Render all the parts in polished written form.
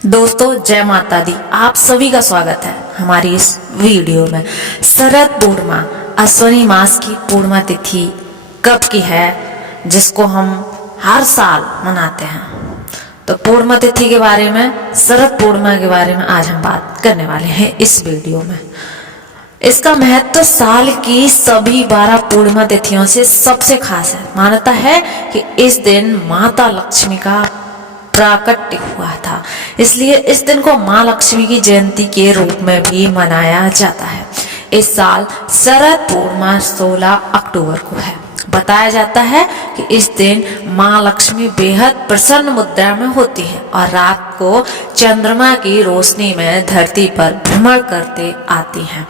दोस्तों जय माता दी। आप सभी का स्वागत है हमारी इस वीडियो में। शरद पूर्णिमा अश्विनी मास की पूर्णिमा तिथि कब की है, जिसको हम हर साल मनाते हैं। तो पूर्णिमा तिथि के बारे में, शरद पूर्णिमा के बारे में आज हम बात करने वाले हैं इस वीडियो में। इसका महत्व साल की सभी 12 पूर्णिमा तिथियों से सबसे खास है। मान्यता है कि इस दिन माता लक्ष्मी का प्राकट्य हुआ था, इसलिए इस दिन को माँ लक्ष्मी की जयंती के रूप में भी मनाया जाता है। इस साल शरद पूर्णिमा 16 अक्टूबर को है। बताया जाता है कि इस दिन माँ लक्ष्मी बेहद प्रसन्न मुद्रा में होती है और रात को चंद्रमा की रोशनी में धरती पर भ्रमण करते आती हैं।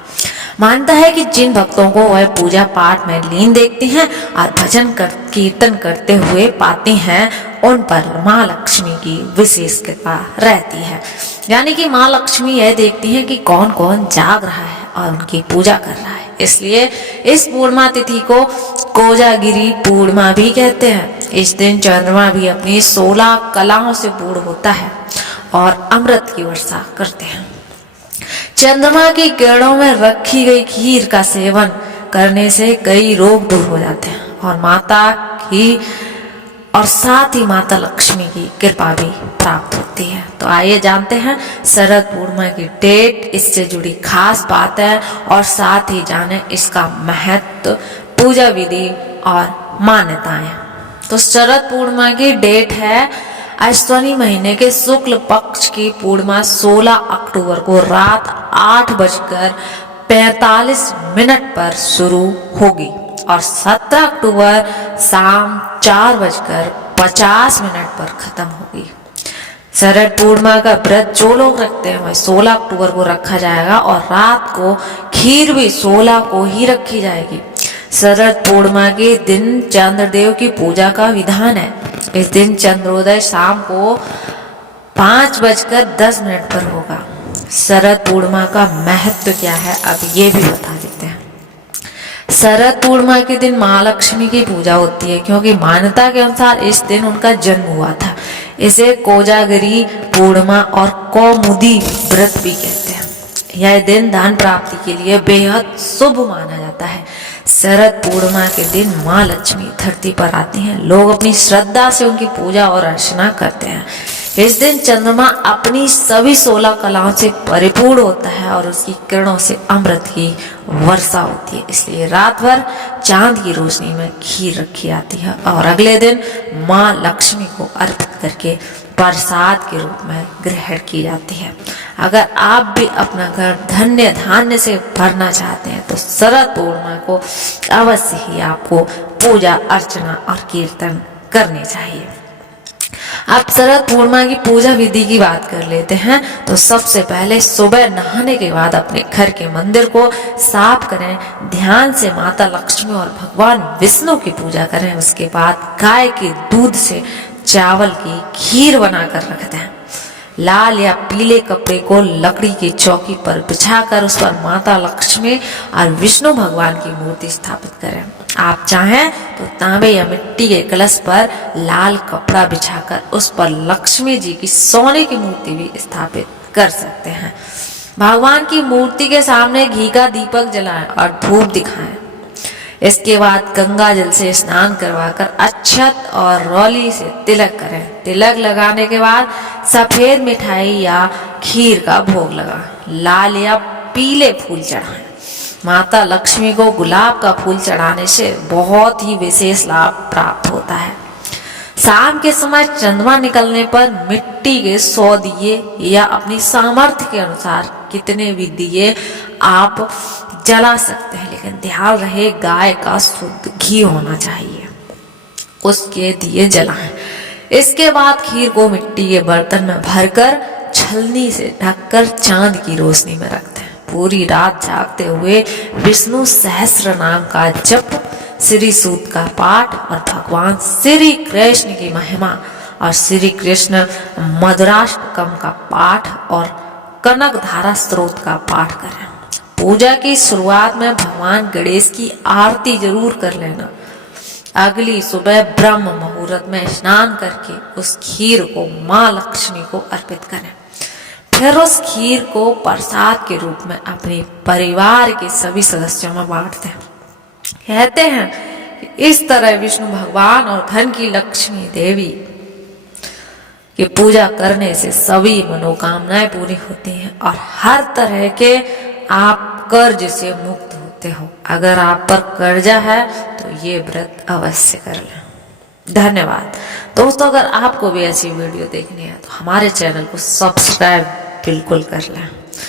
मानता है कि जिन भक्तों को वह पूजा पाठ में लीन देखते हैं और भजन कीर्तन करते हुए पाते हैं, उन पर माँ लक्ष्मी की विशेष कृपा रहती है। यानी कि माँ लक्ष्मी यह देखती हैं कि कौन कौन जाग रहा है और उनकी पूजा कर रहा है। इसलिए इस पूर्णिमा तिथि को कोजागिरी पूर्णिमा भी कहते हैं। इस दिन चंद्रमा भी अपनी 16 कलाओं से पूर्ण होता है और अमृत की वर्षा करते हैं। चंद्रमा की किरणों में रखी गई खीर का सेवन करने से कई रोग दूर हो जाते हैं और माता की और साथ ही माता लक्ष्मी की कृपा भी प्राप्त होती है। तो आइए जानते हैं शरद पूर्णिमा की डेट, इससे जुड़ी खास बात है और साथ ही जाने इसका महत्व, पूजा विधि और मान्यताएं। तो शरद पूर्णिमा की डेट है अश्विनी महीने के शुक्ल पक्ष की पूर्णिमा 16 अक्टूबर को रात 8:45 पर शुरू होगी और 17 अक्टूबर शाम 4:50 पर खत्म होगी। शरद पूर्णिमा का व्रत जो लोग रखते हैं वह 16 अक्टूबर को रखा जाएगा और रात को खीर भी 16 को ही रखी जाएगी। शरद पूर्णिमा के दिन चंद्रदेव की पूजा का विधान है। इस दिन चंद्रोदय शाम को 5:10 पर होगा। शरद पूर्णिमा का महत्व क्या है, अब ये भी बता देते हैं। शरद पूर्णिमा के दिन माँ लक्ष्मी की पूजा होती है, क्योंकि मान्यता के अनुसार इस दिन उनका जन्म हुआ था। इसे कोजागिरी पूर्णिमा और कौमुदी व्रत भी कहते हैं। यह दिन धन प्राप्ति के लिए बेहद शुभ माना जाता है। शरद पूर्णिमा के दिन माँ लक्ष्मी धरती पर आती हैं। लोग अपनी श्रद्धा से उनकी पूजा और अर्चना करते हैं। इस दिन चंद्रमा अपनी सभी 16 कलाओं से परिपूर्ण होता है और उसकी किरणों से अमृत की वर्षा होती है। इसलिए रात भर चांद की रोशनी में खीर रखी जाती है और अगले दिन माँ लक्ष्मी को अर्पित करके प्रसाद के रूप में ग्रहण की जाती है। अगर आप भी अपना घर धन्य धान्य से भरना चाहते हैं तो शरद पूर्णिमा को अवश्य ही आपको पूजा अर्चना और कीर्तन करने चाहिए। अब शरद पूर्णिमा की पूजा विधि की बात कर लेते हैं। तो सबसे पहले सुबह नहाने के बाद अपने घर के मंदिर को साफ करें, ध्यान से माता लक्ष्मी और भगवान विष्णु की पूजा करें। उसके बाद गाय के दूध से चावल की खीर बनाकर रख दें। लाल या पीले कपड़े को लकड़ी की चौकी पर बिछाकर उस पर माता लक्ष्मी और विष्णु भगवान की मूर्ति स्थापित करें। आप चाहें तो तांबे या मिट्टी के कलश पर लाल कपड़ा बिछाकर उस पर लक्ष्मी जी की सोने की मूर्ति भी स्थापित कर सकते हैं। भगवान की मूर्ति के सामने घी का दीपक जलाएं और धूप दिखाएं। इसके बाद गंगा जल से स्नान करवाकर अक्षत और रौली से तिलक करें। तिलक लगाने के बाद सफेद मिठाई या खीर का भोग लगाएं। लाल या पीले फूल चढ़ाएं। माता लक्ष्मी को गुलाब का फूल चढ़ाने से बहुत ही विशेष लाभ प्राप्त होता है। शाम के समय चंद्रमा निकलने पर मिट्टी के 100 दिए या अपनी सामर्थ्य के अनुसार कितने भी दिए आप जला सकते हैं, लेकिन ध्यान रहे गाय का शुद्ध घी होना चाहिए, उसके दिए जलाएं। इसके बाद खीर को मिट्टी के बर्तन में भरकर छलनी से ढककर चांद की रोशनी में रखते हैं। पूरी रात जागते हुए विष्णु सहस्त्र नाम का जप, श्री सूक्त का पाठ और भगवान श्री कृष्ण की महिमा और श्री कृष्ण मधुराष्टकम का पाठ और कनक धारा स्त्रोत का पाठ करें। पूजा की शुरुआत में भगवान गणेश की आरती जरूर कर लेना। अगली सुबह ब्रह्म मुहूर्त में स्नान करके उस खीर को माँ लक्ष्मी को अर्पित करें। फिर उस खीर को प्रसाद के रूप में अपने परिवार के सभी सदस्यों में बांटते हैं। कहते हैं कि इस तरह विष्णु भगवान और धन की लक्ष्मी देवी की पूजा करने से सभी मनोकामनाएं पूरी होती हैं और हर तरह के आप कर्ज से मुक्त होते हो। अगर आप पर कर्जा है तो ये व्रत अवश्य कर लें। धन्यवाद दोस्तों। अगर आपको भी ऐसी वीडियो देखनी है तो हमारे चैनल को सब्सक्राइब बिल्कुल कर लें।